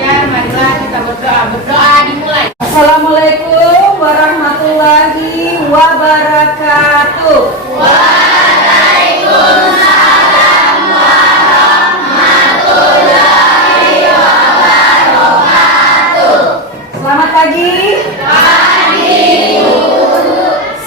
belajar, marilah kita berdoa. Berdoa dimulai. Assalamualaikum warahmatullahi wabarakatuh. Waalaikumsalam warahmatullahi wabarakatuh. Selamat pagi. Pagi.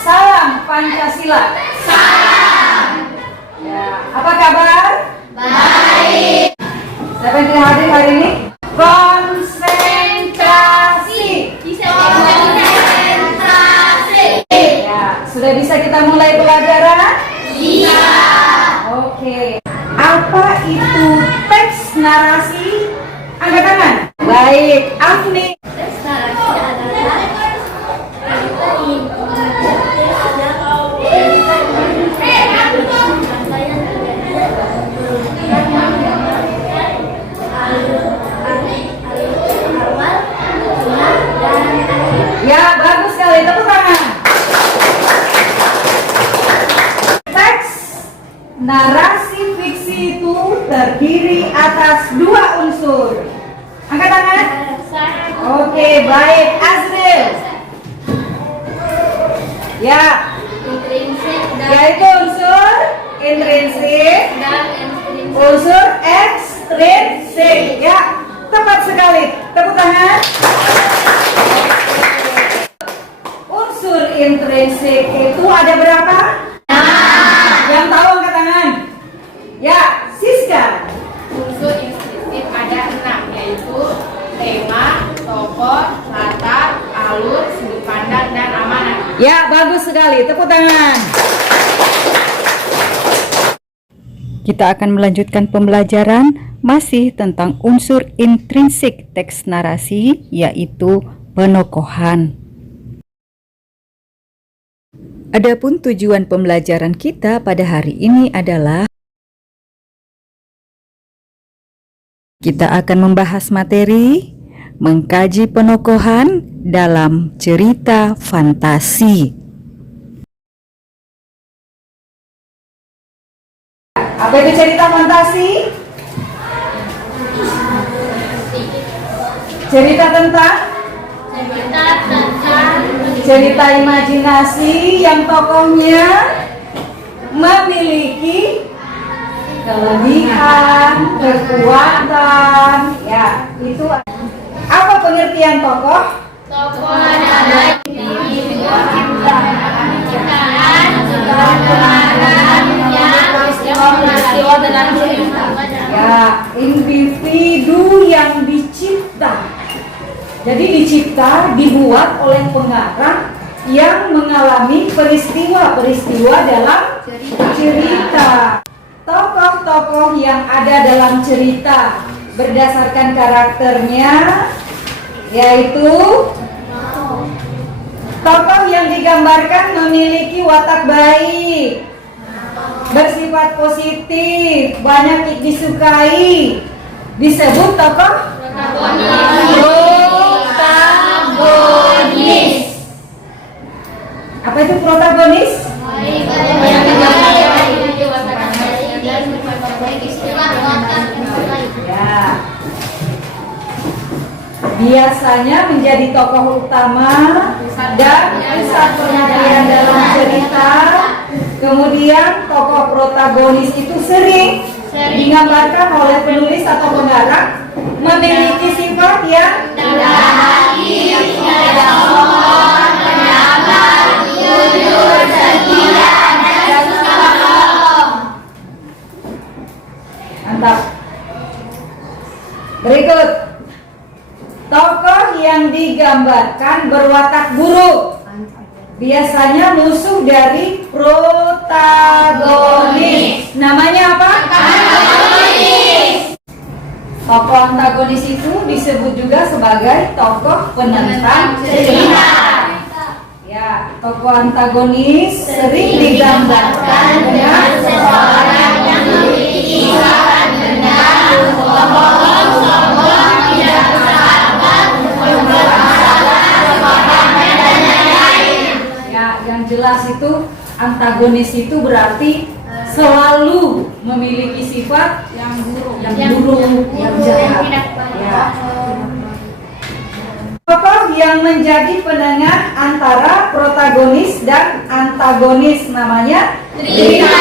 Salam Pancasila. Salam. Ya, apa kabar? Baik. Siapa yang hadir hari ini? Konsentrasi. Konsentrasi. Ya, sudah bisa kita mulai pelajaran? Iya. Oke. Apa itu teks narasi? Angkat tangan. Baik, Afni. Ya, bagus sekali. Tepuk tangan. Teks narasi fiksi itu terdiri atas dua unsur. Angkat tangan. Oke, baik. Azril. Ya, yaitu unsur intrinsik, unsur ekstrinsik. Ya, tepat sekali. Tepuk tangan. Unsur intrinsik itu ada berapa? Yang tahu angkat tangan. Ya, Siska. Unsur intrinsik ada 6, yaitu tema, tokoh, latar, alur, sudut pandang, dan amanat. Ya, bagus sekali. Tepuk tangan. Kita akan melanjutkan pembelajaran masih tentang unsur intrinsik teks narasi, yaitu penokohan. Adapun tujuan pembelajaran kita pada hari ini adalah kita akan membahas materi mengkaji penokohan dalam cerita fantasi. Apa itu cerita fantasi? Cerita tentang cerita imajinasi yang tokohnya memiliki kelebihan, kekuatan. Ya, itu apa pengertian tokoh? Tokoh adalah individu ciptaan gambaran peristiwa dengan cerita. Ya, individu yang dicipta. Jadi dicipta, dibuat oleh pengarang yang mengalami peristiwa-peristiwa dalam cerita. Tokoh-tokoh yang ada dalam cerita berdasarkan karakternya, yaitu tokoh yang digambarkan memiliki watak baik, bersifat positif, banyak disukai, disebut tokoh protagonis. Apa itu protagonis? Ya. Biasanya menjadi tokoh utama dan pusat perhatian dalam cerita. Kemudian tokoh protagonis itu sering digambarkan oleh penulis atau pengarang memiliki sifat yang rendah hati, sombong, penyabar, jujur, setia, dan suka menolong. Mantap. Berikut, tokoh yang digambarkan berwatak buruk, biasanya musuh dari protagonis. Namanya apa? Antagonis. Tokoh antagonis itu disebut juga sebagai tokoh penentang cerita. Ya, tokoh antagonis sering digambarkan dengan seseorang yang memiliki sifat dendam, pembohong, sombong, tidak bersahabat, dan lain-lain. Ya, yang jelas itu antagonis itu berarti selalu memiliki sifat yang buruk, yang jahat. Ya. yang menjadi penengah antara protagonis dan antagonis, namanya tritagonis.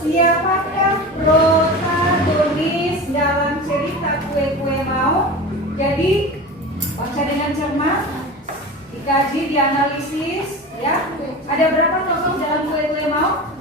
Siapakah protagonis dalam cerita Kue-Kue Mau? Jadi baca dengan cermat, dikaji, dianalisis, ya. Ada berapa tokoh dalam Kue-Kue Mau?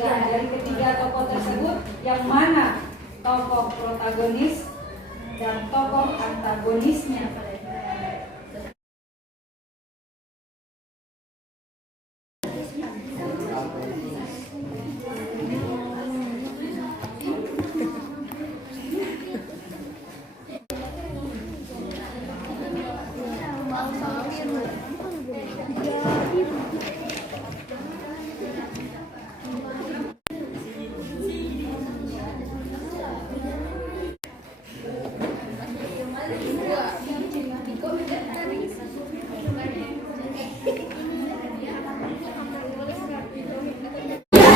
Ya, dari ketiga tokoh tersebut, yang mana tokoh protagonis dan tokoh antagonisnya?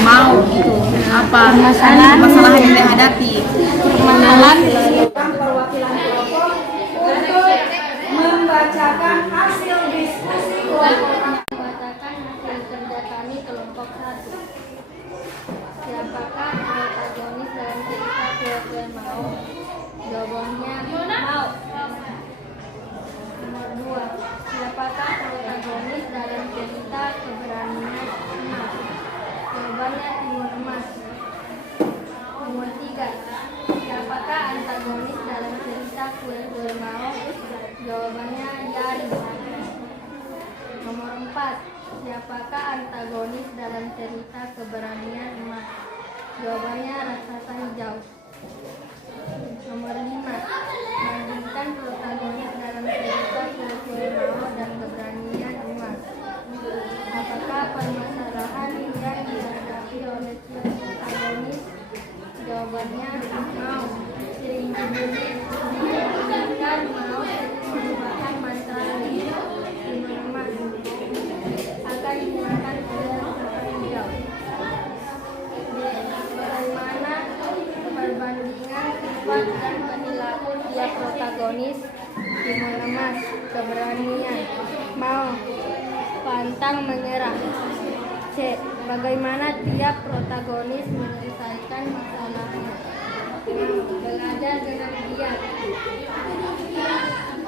Mau gitu apa masalah yang dihadapi, permasalahan Perwakilan kelompok untuk membacakan hasil diskusi kelompok. Membacakan hasil kerja kami kelompok 1. Siapakah protagonis dalam cerita Kue-Kue Mau? Jawabannya Mau. Nomor 2. Siapakah protagonis dalam cerita Keberanian Emas? Jawabannya Timur Emas. Nomor 3. Siapakah antagonis dalam cerita Kue-Kue Mau? Jawabannya Yari. Nomor 4. Siapakah antagonis dalam cerita Keberanian Emas? Jawabannya raksasa hijau. Nomor 5. Bandingkan protagonis dalam cerita Kue-Kue Mau dan Keberanian Emas. Apakah permasalahan yang dihadapi oleh protagonis? Jawabannya Mau. Sering dibully, dibandingkan Mau merupakan masalah Timur Emas akan digunakan oleh raksasa hijau. Bagaimana perbandingan sifat dan perilaku tiap protagonis? Timur Emas, keberanian. Mau, pantang menyerah. C. Bagaimana tiap protagonis menyelesaikan masalahnya? Belajar dengan giat.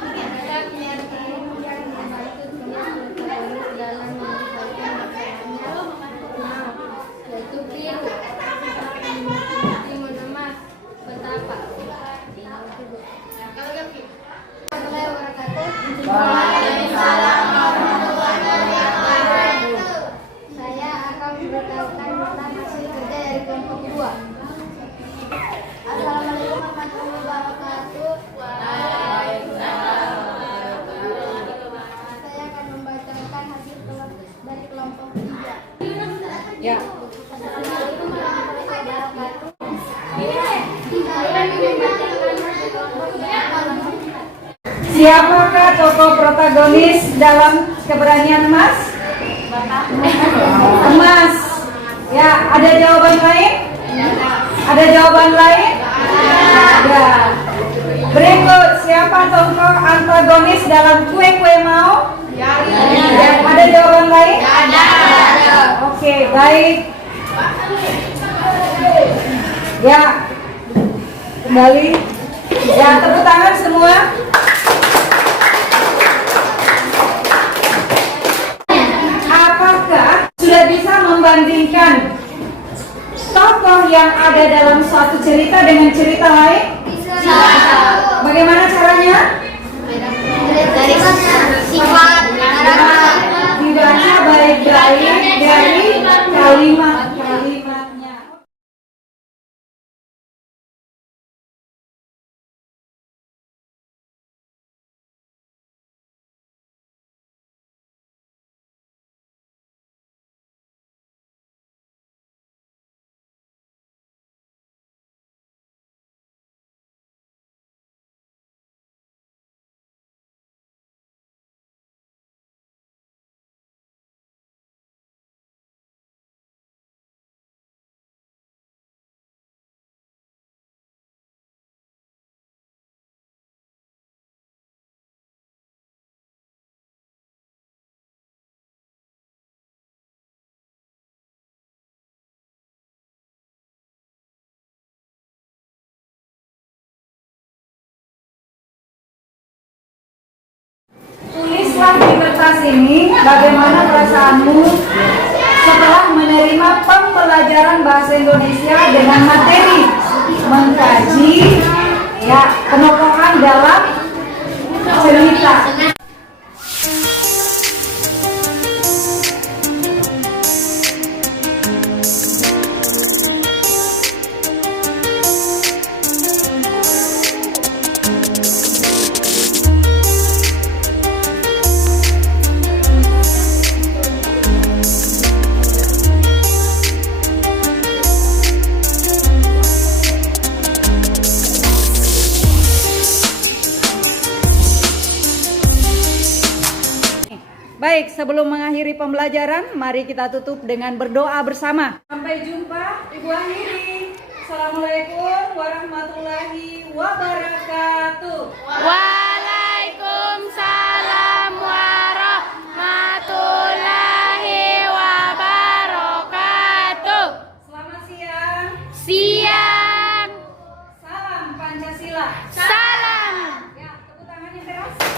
Ada keyakinan yang membantu tiap protagonis dalam menyelesaikan masalahnya. Mau, yaitu biru. Timur Emas, petapa. Waalaikumsalam warahmatullahi wabarakatuh. Saya akan memberitahukan tentang hasil kerja dari kelompok 2. Assalamualaikum warahmatullahi wabarakatuh. Saya akan membacakan hasil dari kelompok 3. Ya. Assalamualaikum warahmatullahi wabarakatuh. Saya akan membacakan hasil kelompok 3. Siapakah tokoh protagonis dalam Keberanian Emas? Emas. Ya, ada jawaban lain? Ada jawaban lain? Ya. Berikut, siapa tokoh antagonis dalam Kue-Kue Mau? Yari. Ada jawaban lain? Ada. Oke, baik. Ya, kembali. Ya, tepuk tangan semua. Apakah sudah bisa membandingkan tokoh yang ada dalam suatu cerita dengan cerita lain? Bisa. Bagaimana caranya? Dari sifat, karakter. Dibaca baik-baik dari kalimat kelas ini, bagaimana perasaanmu setelah menerima pembelajaran bahasa Indonesia dengan materi mengkaji ya penokohan dalam cerita. Baik, sebelum mengakhiri pembelajaran, mari kita tutup dengan berdoa bersama. Sampai jumpa, Ibu akhiri. Assalamualaikum warahmatullahi wabarakatuh. Waalaikumsalam warahmatullahi wabarakatuh. Selamat siang. Siang. Salam Pancasila. Salam. Ya, tepuk tangan yang keras.